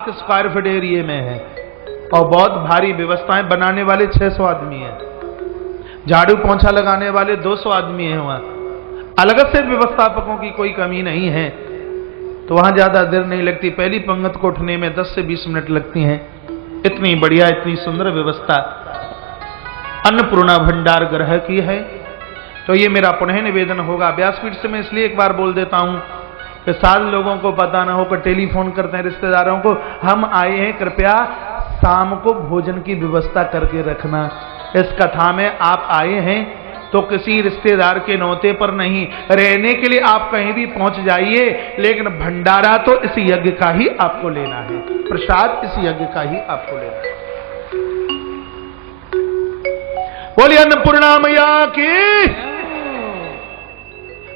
Square feet area में है और बहुत भारी व्यवस्थाएं बनाने वाले 600 आदमी हैं, झाड़ू पोंछा लगाने वाले 200 आदमी हैं। वहां अलग से व्यवस्थापकों की कोई कमी नहीं है, तो वहां ज्यादा देर नहीं लगती। पहली पंगत को उठने में 10 से 20 मिनट लगती हैं। इतनी बढ़िया, इतनी सुंदर व्यवस्था अन्नपूर्णा भंडार ग्रह की है। तो ये मेरा पुनः निवेदन होगा। व्यासपीठ से मैं इसलिए एक बार बोल देता हूं कि साल लोगों को पता ना हो कि टेलीफोन करते हैं रिश्तेदारों को, हम आए हैं, कृपया शाम को भोजन की व्यवस्था करके रखना। इस कथा में आप आए हैं तो किसी रिश्तेदार के नौते पर नहीं, रहने के लिए आप कहीं भी पहुंच जाइए, लेकिन भंडारा तो इस यज्ञ का ही आपको लेना है, प्रसाद इस यज्ञ का ही आपको लेना है। बोलिए अन्नपूर्णा मैया की,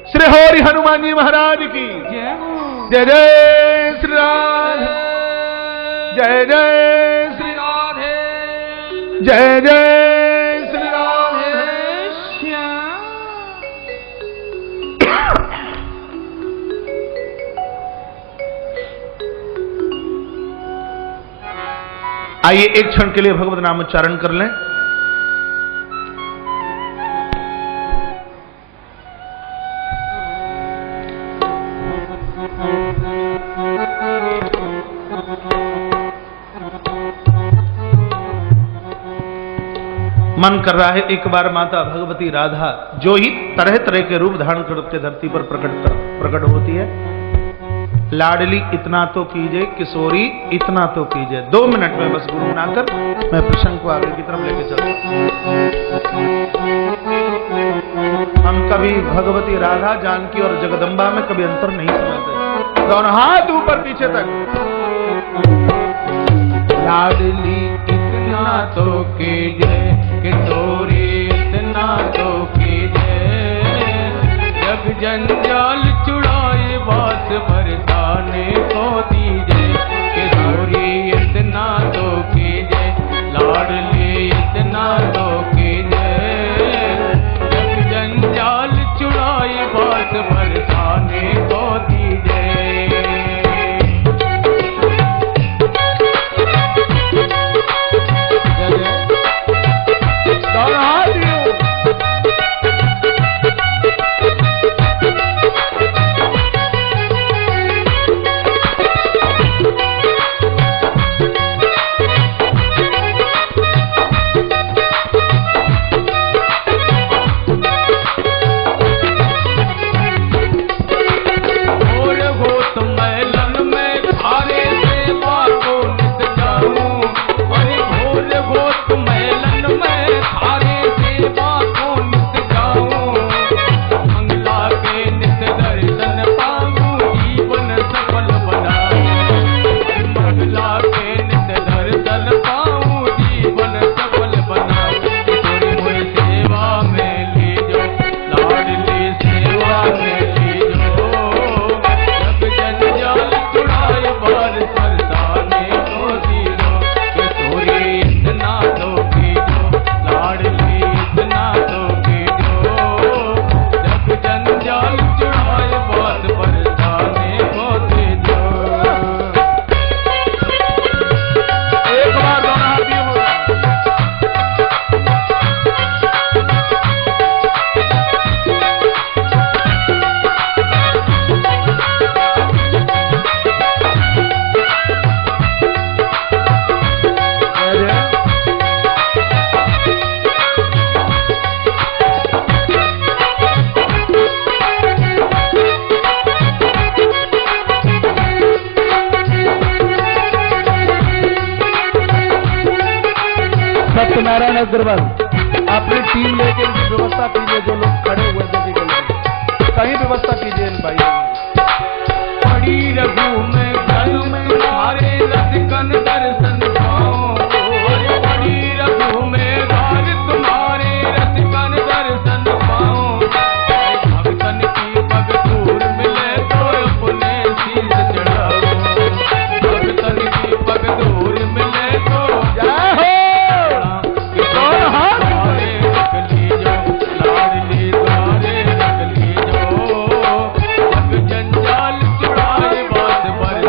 श्री हरि हनुमान जी महाराज की जय। जय श्री राधे, जय जय श्री राधे, जय जय श्री राधे। आइए एक क्षण के लिए भगवत नाम उच्चारण कर लें। मन कर रहा है एक बार माता भगवती राधा जो ही तरह तरह के रूप धारण करके धरती पर प्रकट होती है, लाडली इतना तो कीजिए, किशोरी इतना तो कीजिए। 2 मिनट में बस गुरु बनाकर मैं प्रसंग को आगे की तरफ लेके चलता हूं। हम कभी भगवती राधा जानकी और जगदम्बा में कभी अंतर नहीं समझते। दोनों हाथ ऊपर पीछे तक। लाडली इतना तो कीजिए, किशोरी इतना तो कीजिए, जग जंजाल छुड़ाए बास बरसाने को दीजिए। किशोरी इतना तो कीजिए, लाडली इतना तो कीजिए, जग जंजाल छुड़ाए बास बरसाने को दीजिए। सत्यनारायण अग्रवाल अपनी टीम लेके व्यवस्था कीजिए। जो लोग खड़े हुए हैं कहीं व्यवस्था कीजिए इन भाई। बड़ी रघु में गल में सारे रसिकन दर्शन पाओ, बड़ी रघु में गार तुम्हारे रसिकन दर्शन पाओ। भक्तन की पग धूल मिले तो अपने शीश चढ़ाओ, भक्तन की पग धूल मिले तो जय हो। जंजाल चुड़ाए बात बर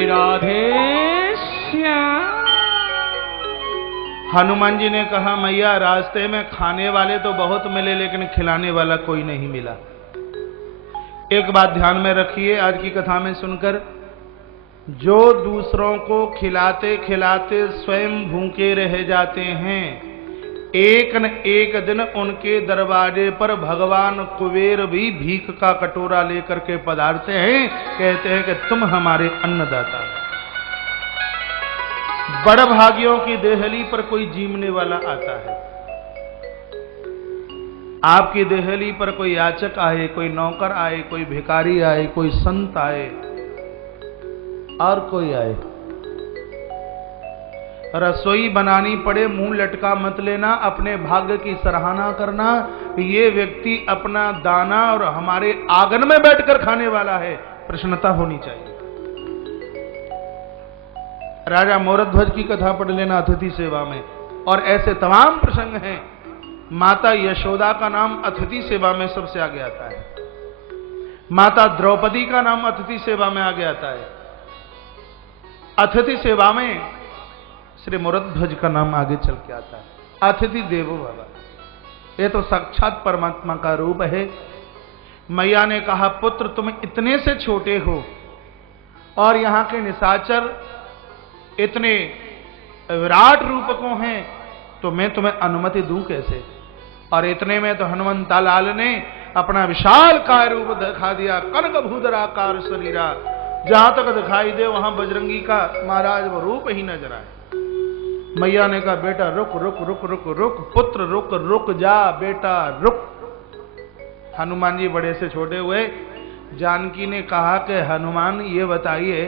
श्री राधे श्याम। हनुमान जी ने कहा मैया रास्ते में खाने वाले तो बहुत मिले लेकिन खिलाने वाला कोई नहीं मिला। एक बात ध्यान में रखिए आज की कथा में सुनकर, जो दूसरों को खिलाते खिलाते स्वयं भूखे रह जाते हैं, एक न एक दिन उनके दरवाजे पर भगवान कुबेर भी भीख का कटोरा लेकर के पधारते हैं, कहते हैं कि तुम हमारे अन्नदाता हो। बड़ भागियों की देहली पर कोई जीमने वाला आता है। आपकी देहली पर कोई याचक आए, कोई नौकर आए, कोई भिखारी आए, कोई संत आए और कोई आए, रसोई बनानी पड़े मुंह लटका मत लेना, अपने भाग्य की सराहना करना। ये व्यक्ति अपना दाना और हमारे आंगन में बैठकर खाने वाला है, प्रसन्नता होनी चाहिए। राजा मोरध्वज की कथा पढ़ लेना अतिथि सेवा में, और ऐसे तमाम प्रसंग हैं। माता यशोदा का नाम अतिथि सेवा में सबसे आगे आता है। माता द्रौपदी का नाम अतिथि सेवा में आगे आता है। अतिथि सेवा में श्री मोरध्वज का नाम आगे चल के आता है। अतिथि देवो भव, ये तो साक्षात परमात्मा का रूप है। मैया ने कहा पुत्र तुम इतने से छोटे हो और यहाँ के निशाचर इतने विराट रूप को हैं, तो मैं तुम्हें अनुमति दूं कैसे। और इतने में तो हनुमंता लाल ने अपना विशाल काय रूप दिखा दिया, कनक भूधराकार शरीरा। जहां तक दिखाई दे वहां बजरंगी का महाराज वो रूप ही नजर आए। मैया ने कहा बेटा रुक रुक रुक रुक रुक, पुत्र रुक रुक जा बेटा रुक। हनुमान जी बड़े से छोटे हुए। जानकी ने कहा कि हनुमान ये बताइए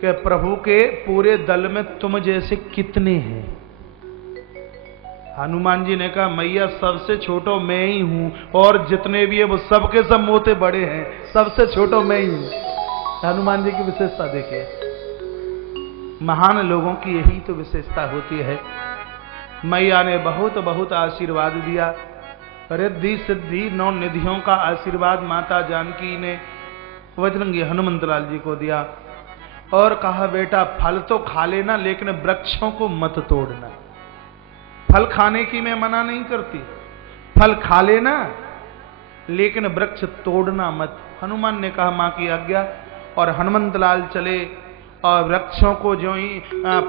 कि प्रभु के पूरे दल में तुम जैसे कितने हैं। हनुमान जी ने कहा मैया सबसे छोटो मैं ही हूं, और जितने भी है वो सबके सब मोटे बड़े हैं, सबसे छोटो मैं ही हूं। हनुमान जी की विशेषता देखिए, महान लोगों की यही तो विशेषता होती है। मैया ने बहुत बहुत आशीर्वाद दिया, रिद्धि सिद्धि 9 निधियों का आशीर्वाद माता जानकी ने बजरंगी हनुमंत लाल जी को दिया, और कहा बेटा फल तो खा लेना लेकिन वृक्षों को मत तोड़ना। फल खाने की मैं मना नहीं करती, फल खा लेना लेकिन वृक्ष तोड़ना मत। हनुमान ने कहा मां की आज्ञा, और हनुमंत लाल चले और वृक्षों को जो ही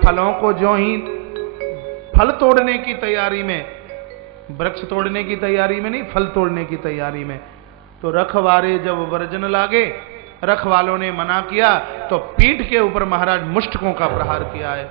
फलों को जो ही फल तोड़ने की तैयारी में, वृक्ष तोड़ने की तैयारी में नहीं, फल तोड़ने की तैयारी में, तो रखवारे जब वर्जन लागे, रखवालों ने मना किया तो पीठ के ऊपर महाराज मुष्टकों का प्रहार किया है।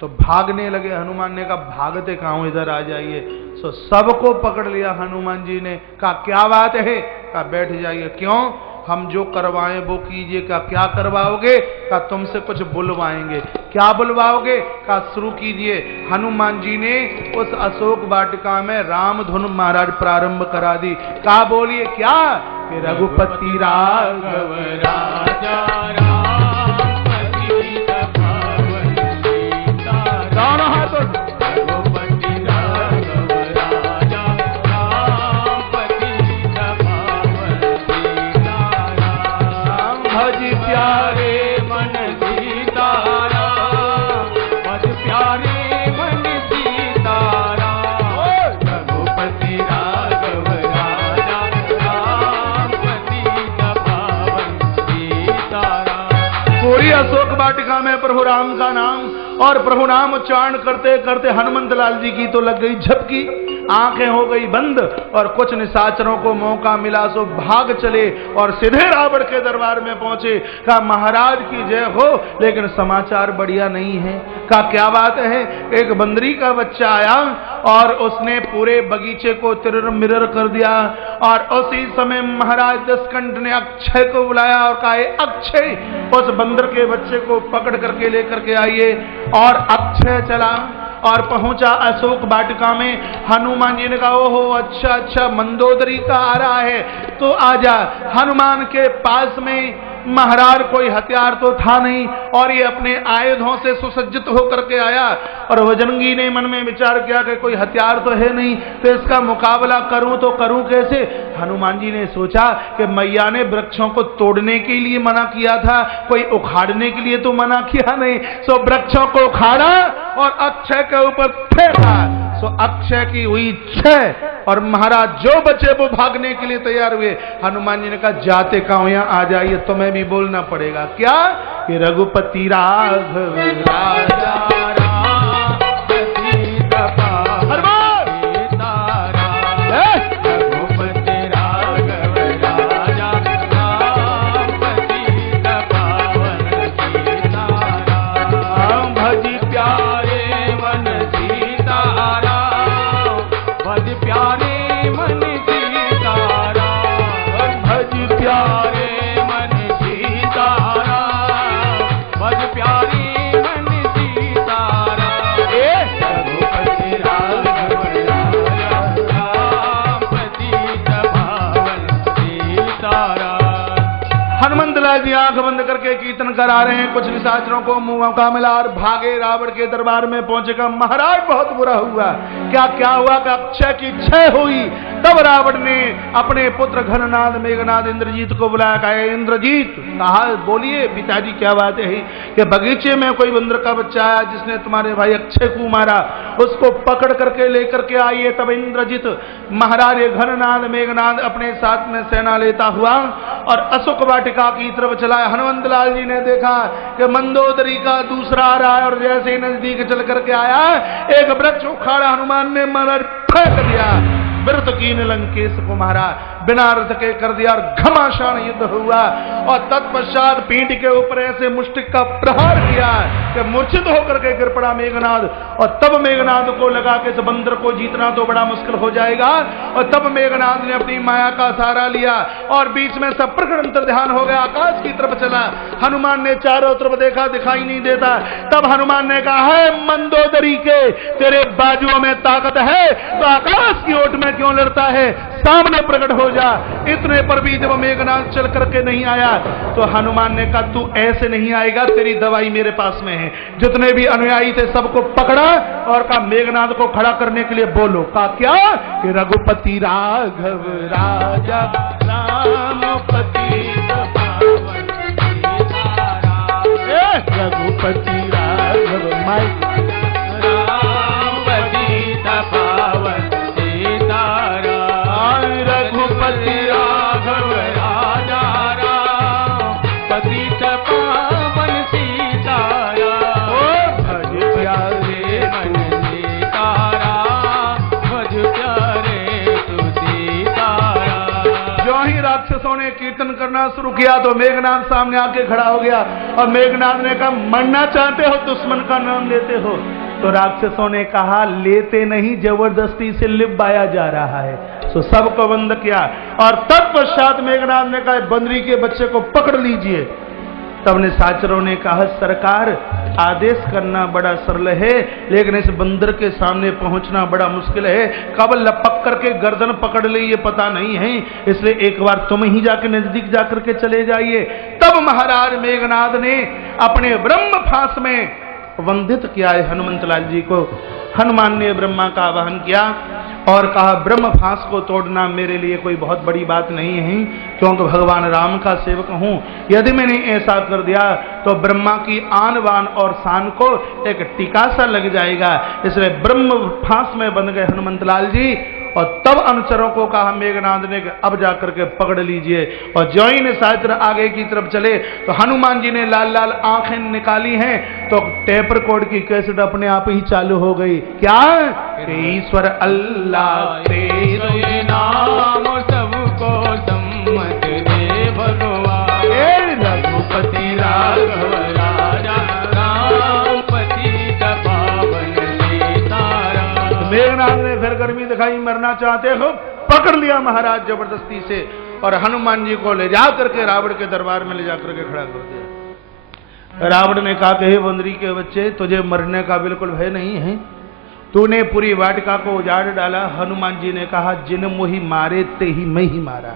तो भागने लगे। हनुमान ने कहा भागते कहां, इधर आ जाइए। सो सबको पकड़ लिया हनुमान जी ने। कहा क्या बात है? कहा बैठ जाइए। क्यों? हम जो करवाएं वो कीजिए। कहा क्या करवाओगे? कहा तुमसे कुछ बुलवाएंगे। क्या बुलवाओगे? कहा शुरू कीजिए। हनुमान जी ने उस अशोक वाटिका में राम धुन महाराज प्रारंभ करा दी। कहा बोलिए क्या? कि रघुपति राघव राजा अशोक वाटिका में प्रभु राम का नाम और प्रभु नाम उच्चारण करते करते हनुमंत लाल जी की तो लग गई झपकी, आंखें हो गई बंद, और कुछ निशाचरों को मौका मिला सो भाग चले और सीधे रावण के दरबार में पहुंचे। कहा महाराज की जय हो, लेकिन समाचार बढ़िया नहीं है। कहा क्या बात है? एक बंदरी का बच्चा आया और उसने पूरे बगीचे को तिरर मिरर कर दिया, और उसी समय महाराज दशकंठ ने अक्षय को बुलाया और कहा अक्षय, उस बंदर के बच्चे को पकड़ करके लेकर के आइए। और अक्षय चला और पहुंचा अशोक वाटिका में। हनुमान जी ने कहा ओहो अच्छा अच्छा, मंदोदरी का आ रहा है तो आजा। हनुमान के पास में महाराज कोई हथियार तो था नहीं और ये अपने आयुधों से सुसज्जित होकर के आया, और वजरंगी ने मन में विचार किया कि कोई हथियार तो है नहीं, तो इसका मुकाबला करूं तो करूं कैसे। हनुमान जी ने सोचा कि मैया ने वृक्षों को तोड़ने के लिए मना किया था, कोई उखाड़ने के लिए तो मना किया नहीं। सो वृक्षों को उखाड़ा और अक्षय के ऊपर फेंका, सो अक्षय की हुई छह, और महाराज जो बचे वो भागने के लिए तैयार हुए। हनुमान जी ने कहा जाते कहां, यहां आ जाइए, तुम्हें भी बोलना पड़ेगा। क्या कि रघुपति राघव राजा जी आंख बंद करके कीर्तन करा रहे हैं। कुछ निशाचरों को मुंह का मिला और भागे, रावण के दरबार में पहुंचेगा। महाराज बहुत बुरा हुआ। क्या क्या हुआ कि अक्षय की क्षय हुई। तब रावण ने अपने पुत्र घननाद मेघनाद इंद्रजीत को बुलाया। कहा इंद्रजीत, कहा बोलिए पिताजी क्या बात है कि बगीचे में कोई बंदर का बच्चा आया जिसने तुम्हारे भाई अक्षय को मारा, उसको पकड़ करके लेकर के आइए। तब इंद्रजीत महाराज घननाद मेघनाद अपने साथ में सेना लेता हुआ और अशोक वाटिका की तरफ चला। हनुमंत लाल जी ने देखा कि मंदोदरी का दूसरा आ रहा है, और जैसे ही नजदीक चल करके आया एक वृक्ष उखाड़ा, हनुमान ने मर फेंक दिया। व्रत कीन लंकेश को मारा, बिना रथ के कर दिया, और घमासान युद्ध हुआ। और तत्पश्चात पीठ के ऊपर ऐसे मुष्टिक का प्रहार किया कि मूर्छित होकर के गिर पड़ा मेघनाद। और तब मेघनाद को लगा कि इस बंदर को जीतना तो बड़ा मुश्किल हो जाएगा। और तब मेघनाद ने अपनी माया का सहारा लिया और बीच में सब प्रकट अंतर्ध्यान हो गया, आकाश की तरफ चला। हनुमान ने चारों तरफ देखा, दिखाई नहीं देता। तब हनुमान ने कहा है मंदोदरी के तेरे बाजुओं में ताकत है तो आकाश की ओट में क्यों लड़ता है, सामने प्रकट हो जा। इतने पर भी जब मेघनाद चल करके नहीं आया तो हनुमान ने कहा तू ऐसे नहीं आएगा, तेरी दवाई मेरे पास में है। जितने भी अनुयायी थे सबको पकड़ा और कहा मेघनाद को खड़ा करने के लिए बोलो। कहा क्या कि रघुपति राघव राजा रामपति रघुपति राघव माई कीर्तन करना शुरू किया तो मेघनाद सामने आके खड़ा हो गया। और मेघनाद ने कहा मरना चाहते हो, दुश्मन का नाम लेते हो। तो राक्षसों ने कहा लेते नहीं, जबरदस्ती से लिपवाया जा रहा है। तो सबको बंद किया और तत्पश्चात मेघनाद ने कहा बंदरी के बच्चे को पकड़ लीजिए। तब निशाचरों ने कहा सरकार आदेश करना बड़ा सरल है, लेकिन इस बंदर के सामने पहुंचना बड़ा मुश्किल है। कब लपक करके गर्दन पकड़ ले ये पता नहीं है, इसलिए एक बार तुम ही जाके नजदीक जाकर के चले जाइए। तब महाराज मेघनाद ने अपने ब्रह्म फांस में वंदित किया है हनुमंत लाल जी को। हनुमान ने ब्रह्मा का आवाहन किया और कहा ब्रह्म फांस को तोड़ना मेरे लिए कोई बहुत बड़ी बात नहीं है, क्योंकि भगवान राम का सेवक हूं। यदि मैंने ऐसा कर दिया तो ब्रह्मा की आन बान और शान को एक टीका सा लग जाएगा। इसलिए ब्रह्म फांस में बंध गए हनुमंत लाल जी। और तब अनुचरों को कहा मेघनाद ने अब जाकर के पकड़ लीजिए। और जो ही निशाचर आगे की तरफ चले तो हनुमान जी ने लाल लाल आंखें निकाली हैं तो टेप रिकॉर्ड की कैसेट अपने आप ही चालू हो गई। क्या ईश्वर अल्लाह तेरे नाम सबको सम्मत दे भगवान, रघुपति राघव राजा रामपति पावन सीताराम। मेघनाद ने फिर गर्मी दिखाई, मरना चाहते हो, पकड़ लिया महाराज जबरदस्ती से और हनुमान जी को ले जा करके रावण के दरबार में ले जाकर के खड़ा कर दिया। रावण ने कहा कि हे बंदरी के बच्चे, तुझे मरने का बिल्कुल भय नहीं है, तूने पूरी वाटिका को उजाड़ डाला। हनुमान जी ने कहा जिन मोही मारे ते ही मैं ही मारा।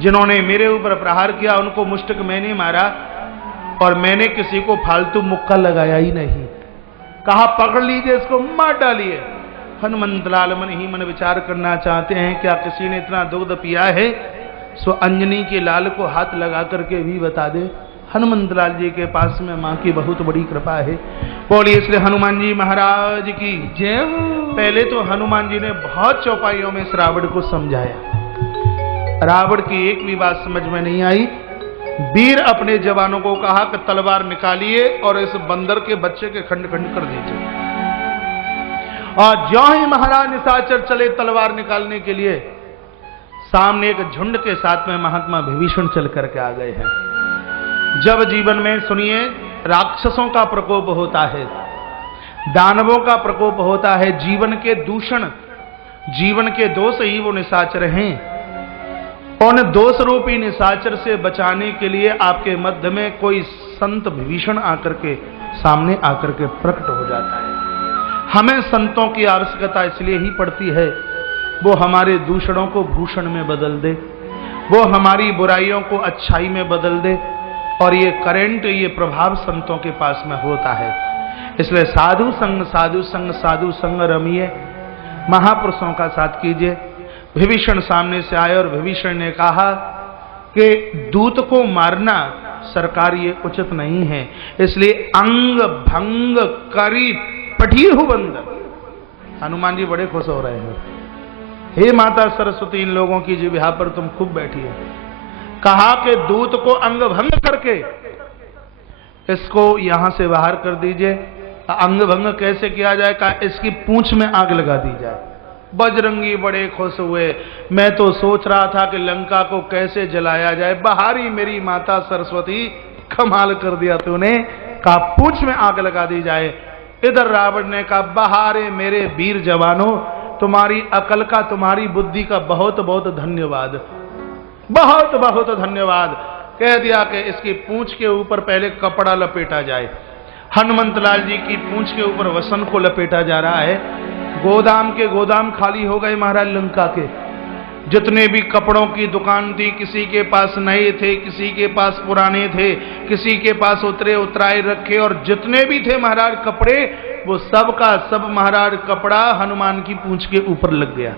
जिन्होंने मेरे ऊपर प्रहार किया उनको मुष्टक मैंने मारा और मैंने किसी को फालतू मुक्का लगाया ही नहीं। कहा पकड़ लीजिए इसको, मार डालिए। हनुमंत लाल मन ही मन विचार करना चाहते हैं, क्या किसी ने इतना दुग्ध पिया है सो अंजनी के लाल को हाथ लगा करके भी बता दे। हनुमंत लाल जी के पास में मां की बहुत बड़ी कृपा है। बोलिए इसलिए हनुमान जी महाराज की जय हो। पहले तो हनुमान जी ने बहुत चौपाइयों में इस रावण को समझाया। रावण की एक भी बात समझ में नहीं आई। वीर अपने जवानों को कहा कि तलवार निकालिए और इस बंदर के बच्चे के खंड खंड कर दीजिए। और ज्यों ही महाराज निशाचर चले तलवार निकालने के लिए, सामने एक झुंड के साथ में महात्मा विभीषण चल करके आ गए हैं। जब जीवन में सुनिए राक्षसों का प्रकोप होता है, दानवों का प्रकोप होता है, जीवन के दूषण, जीवन के दोष ही वो निशाचर हैं। उन दोष रूपी निशाचर से बचाने के लिए आपके मध्य में कोई संत विभीषण आकर के सामने आकर के प्रकट हो जाता है। हमें संतों की आवश्यकता इसलिए ही पड़ती है, वो हमारे दूषणों को भूषण में बदल दे, वो हमारी बुराइयों को अच्छाई में बदल दे। और ये करंट, ये प्रभाव संतों के पास में होता है। इसलिए साधु संग साधु संग साधु संग रमिए, महापुरुषों का साथ कीजिए। विभीषण सामने से आए और विभीषण ने कहा कि दूत को मारना सरकार ये उचित नहीं है, इसलिए अंग भंग करी पठियहु बंदर। हनुमान जी बड़े खुश हो रहे हैं। हे माता सरस्वती, इन लोगों की जिह्वा पर तुम खूब बैठी है। कहा कि दूत को अंग भंग करके इसको यहां से बाहर कर दीजिए। अंग भंग कैसे किया जाए? कहा इसकी पूंछ में आग लगा दी जाए। बजरंगी बड़े खुश हुए। मैं तो सोच रहा था कि लंका को कैसे जलाया जाए, बाहरी मेरी माता सरस्वती, कमाल कर दिया तूने। कहा पूंछ में आग लगा दी जाए। इधर रावण ने कहा बहारे मेरे वीर जवानों, तुम्हारी अकल का, तुम्हारी बुद्धि का बहुत बहुत धन्यवाद, बहुत बहुत धन्यवाद। कह दिया कि इसकी पूंछ के ऊपर पहले कपड़ा लपेटा जाए। हनुमंत लाल जी की पूंछ के ऊपर वसन को लपेटा जा रहा है। गोदाम के गोदाम खाली हो गए महाराज लंका के। जितने भी कपड़ों की दुकान थी, किसी के पास नए थे, किसी के पास पुराने थे, किसी के पास उतरे उतराए रखे, और जितने भी थे महाराज कपड़े, वो सब का सब महाराज कपड़ा हनुमान की पूंछ के ऊपर लग गया।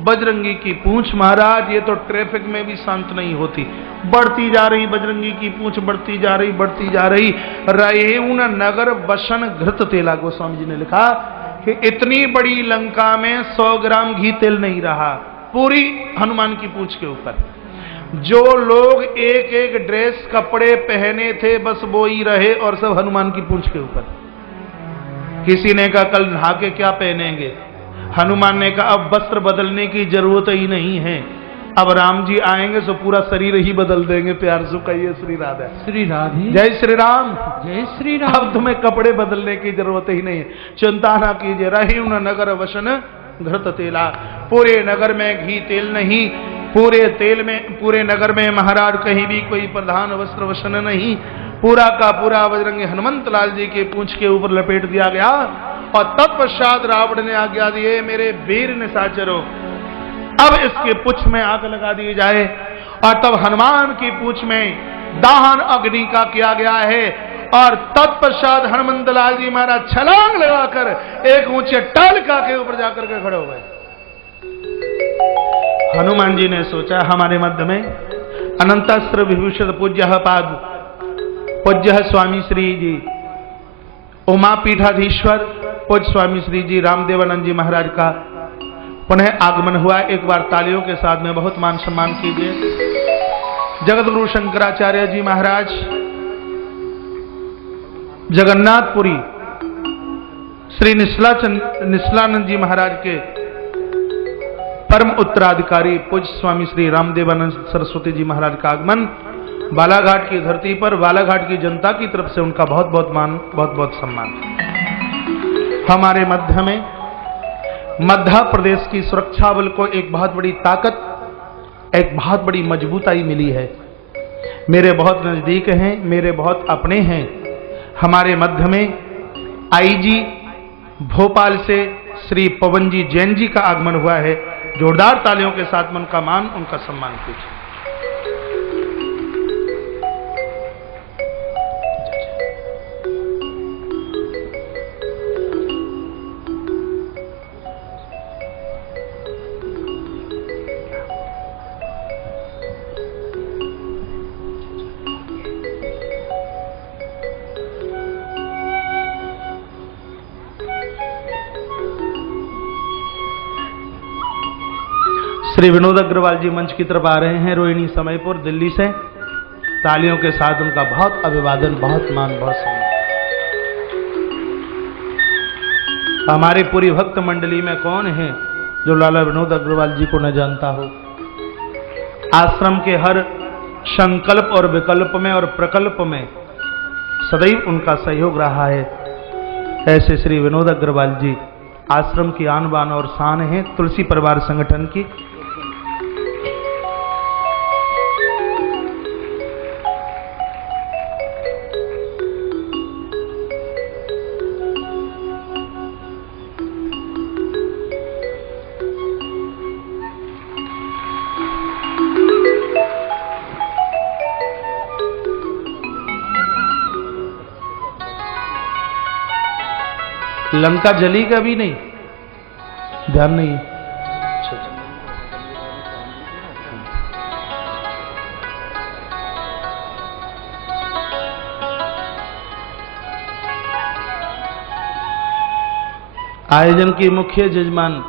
बजरंगी की पूंछ महाराज, ये तो ट्रैफिक में भी शांत नहीं होती, बढ़ती जा रही बजरंगी की पूंछ, बढ़ती जा रही, बढ़ती जा रही। रहेउन नगर वसन घृत तेला, गोस्वामी जी ने लिखा कि इतनी बड़ी लंका में 100 ग्राम घी तेल नहीं रहा, पूरी हनुमान की पूंछ के ऊपर। जो लोग एक एक ड्रेस कपड़े पहने थे बस वो ही रहे, और सब हनुमान की पूंछ के ऊपर। किसी ने कहा कल नहा के क्या पहनेंगे? हनुमान ने कहा अब वस्त्र बदलने की जरूरत ही नहीं है, अब राम जी आएंगे तो पूरा शरीर ही बदल देंगे। प्यार से कहिए श्री राधे, श्री राधे, जय श्री राम, जय श्री राम। अब तुम्हें कपड़े बदलने की जरूरत ही नहीं है, चिंता ना कीजिए। रहेउन नगर वसन घृत तेला, पूरे नगर में घी तेल नहीं, पूरे नगर में महाराज कहीं भी कोई प्रधान वस्त्र वसन नहीं, पूरा का पूरा बजरंगी हनुमंत लाल जी के पूंछ के ऊपर लपेट दिया गया। और तत्पश्चात रावण ने आज्ञा दी, मेरे वीर निशाचरों, अब इसके पूंछ में आग लगा दी जाए। और तब हनुमान की पूंछ में दाहन अग्नि का किया गया है। और तत्पश्चात हनुमंत लाल जी महाराज छलांग लगाकर एक ऊंचे टालका के ऊपर जाकर के खड़े हो गए। हनुमान जी ने सोचा हमारे मध्य में अनंतास्त्र विभूषित पूज्य पाद पूज्य स्वामी श्री जी उमा पीठाधीश्वर पूज्य स्वामी श्री जी रामदेवानंद जी महाराज का पुनः आगमन हुआ। एक बार तालियों के साथ में बहुत मान सम्मान कीजिए। जगत गुरु शंकराचार्य जी महाराज जगन्नाथपुरी श्री निश्लानंद जी महाराज के परम उत्तराधिकारी पूज्य स्वामी श्री रामदेवानंद सरस्वती जी महाराज का आगमन बालाघाट की धरती पर, बालाघाट की जनता की तरफ से उनका बहुत बहुत मान, बहुत बहुत सम्मान। हमारे मध्य में मध्य प्रदेश की सुरक्षा बल को एक बहुत बड़ी ताकत, एक बहुत बड़ी मजबूताई मिली है। मेरे बहुत नजदीक हैं, मेरे बहुत अपने हैं। हमारे मध्य में आईजी भोपाल से श्री पवन जी जैन जी का आगमन हुआ है। जोरदार तालियों के साथ में उनका मान, उनका सम्मान कीजिए। श्री विनोद अग्रवाल जी मंच की तरफ आ रहे हैं, रोहिणी समयपुर दिल्ली से। तालियों के साथ उनका बहुत अभिवादन, बहुत मान, बहुत सम्मान। हमारी पूरी भक्त मंडली में कौन है जो लाला विनोद अग्रवाल जी को न जानता हो। आश्रम के हर संकल्प और विकल्प में और प्रकल्प में सदैव उनका सहयोग रहा है। ऐसे श्री विनोद अग्रवाल जी आश्रम की आन बान और शान है, तुलसी परिवार संगठन की। लंका जली का भी नहीं, ध्यान नहीं। आयोजन की मुख्य जजमान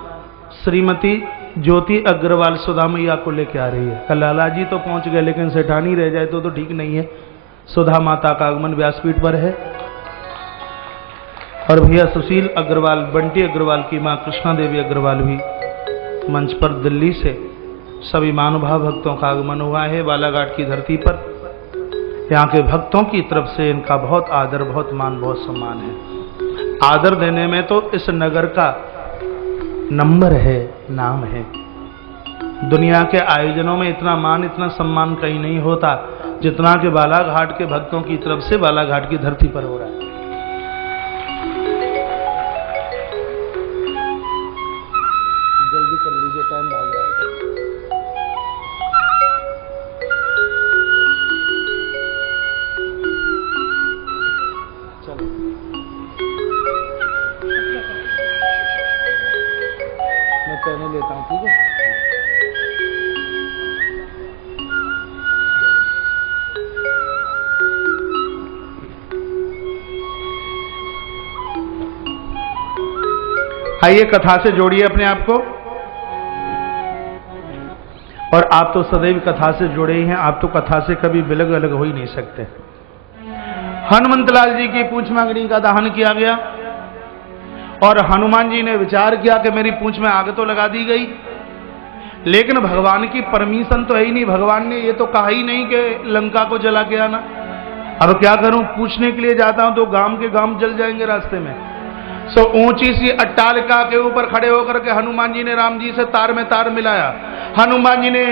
श्रीमती ज्योति अग्रवाल सुधा मैया को लेके आ रही है। कल लाला जी तो पहुंच गए, लेकिन सेठानी रह जाए तो ठीक नहीं है। सुधा माता का आगमन व्यासपीठ पर है। और भैया सुशील अग्रवाल, बंटी अग्रवाल की मां कृष्णा देवी अग्रवाल भी मंच पर दिल्ली से। सभी महानुभाव भक्तों का आगमन हुआ है बालाघाट की धरती पर। यहाँ के भक्तों की तरफ से इनका बहुत आदर, बहुत मान, बहुत सम्मान है। आदर देने में तो इस नगर का नंबर है, नाम है। दुनिया के आयोजनों में इतना मान, इतना सम्मान कहीं नहीं होता जितना कि बालाघाट के भक्तों की तरफ से बालाघाट की धरती पर हो रहा है। जल्दी कर लीजिए, टाइम भाग रहा है। चलो मैं पहले लेता हूँ, ठीक है। आइए कथा से जोड़िए अपने आप को। और आप तो सदैव कथा से जुड़े ही हैं, आप तो कथा से कभी बिलग अलग हो ही नहीं सकते। हनुमंतलाल जी की पूंछ में अग्नि का दहन किया गया और हनुमान जी ने विचार किया कि मेरी पूंछ में आग तो लगा दी गई, लेकिन भगवान की परमिशन तो है ही नहीं। भगवान ने ये तो कहा ही नहीं कि लंका को जला के आना। अब क्या करूं, पूछने के लिए जाता हूं तो गांव के गांव जल जाएंगे रास्ते में। सो ऊंची सी अट्टालिका के ऊपर खड़े होकर के हनुमान जी ने राम जी से तार में तार मिलाया। हनुमान जी ने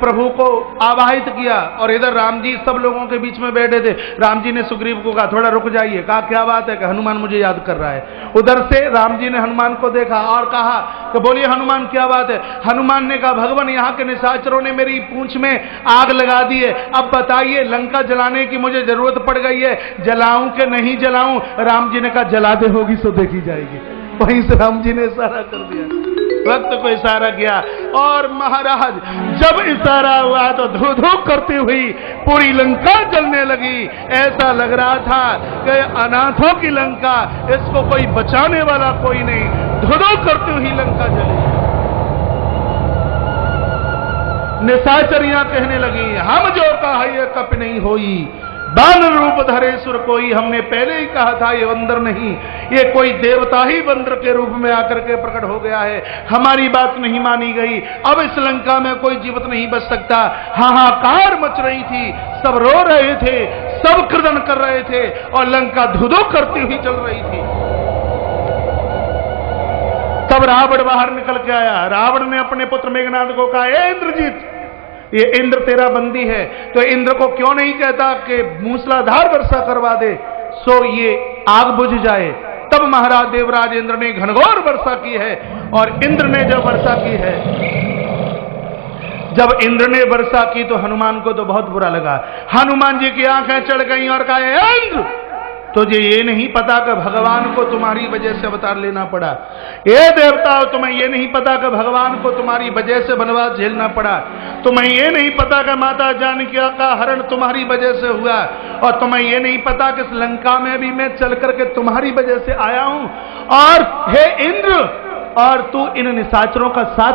प्रभु को आवाहित किया और इधर राम जी सब लोगों के बीच में बैठे थे। राम जी ने सुग्रीव को कहा थोड़ा रुक जाइए। कहा क्या बात है? कि हनुमान मुझे याद कर रहा है। उधर से राम जी ने हनुमान को देखा और कहा कि बोलिए हनुमान क्या बात है? हनुमान ने कहा भगवान यहाँ के निशाचरों ने मेरी पूंछ में आग लगा दी है, अब बताइए लंका जलाने की मुझे जरूरत पड़ गई है, जलाऊं कि नहीं जलाऊं? राम जी ने कहा जला दे होगी सो देखी जाएगी। वहीं से राम जी ने इशारा कर दिया, वक्त को इशारा किया और महाराज जब इशारा हुआ तो धू धू करती हुई पूरी लंका जलने लगी। ऐसा लग रहा था कि अनाथों की लंका, इसको कोई बचाने वाला कोई नहीं। धू धू करती हुई लंका जली। निशाचरियां कहने लगी हम जो कहा ये कप नहीं होई, बान रूप धरे सुर कोई। हमने पहले ही कहा था ये बंदर नहीं, ये कोई देवता ही बंदर के रूप में आकर के प्रकट हो गया है। हमारी बात नहीं मानी गई, अब इस लंका में कोई जीवित नहीं बच सकता। हाहाकार मच रही थी, सब रो रहे थे, सब क्रदन कर रहे थे और लंका धुधो करती हुई चल रही थी। तब रावण बाहर निकल के आया। रावण ने अपने पुत्र मेघनाद को कहा ए इंद्रजीत, ये इंद्र तेरा बंदी है, तो इंद्र को क्यों नहीं कहता कि मूसलाधार वर्षा करवा दे सो ये आग बुझ जाए। तब महाराज देवराज इंद्र ने घनघोर वर्षा की है। और इंद्र ने जब वर्षा की है, जब इंद्र ने वर्षा की तो हनुमान को तो बहुत बुरा लगा। हनुमान जी की आंखें चढ़ गई और कहा इंद्र तुझे ये नहीं पता कि भगवान को तुम्हारी वजह से अवतार लेना पड़ा। ये देवता तुम्हें ये नहीं पता कि भगवान को तुम्हारी वजह से वनवास झेलना पड़ा। तुम्हें ये नहीं पता कि माता जानकी का हरण तुम्हारी वजह से हुआ। और तुम्हें ये नहीं पता कि इस लंका में भी मैं चल करके तुम्हारी वजह से आया हूं। और हे इंद्र, और तू इन निशाचरों का साथ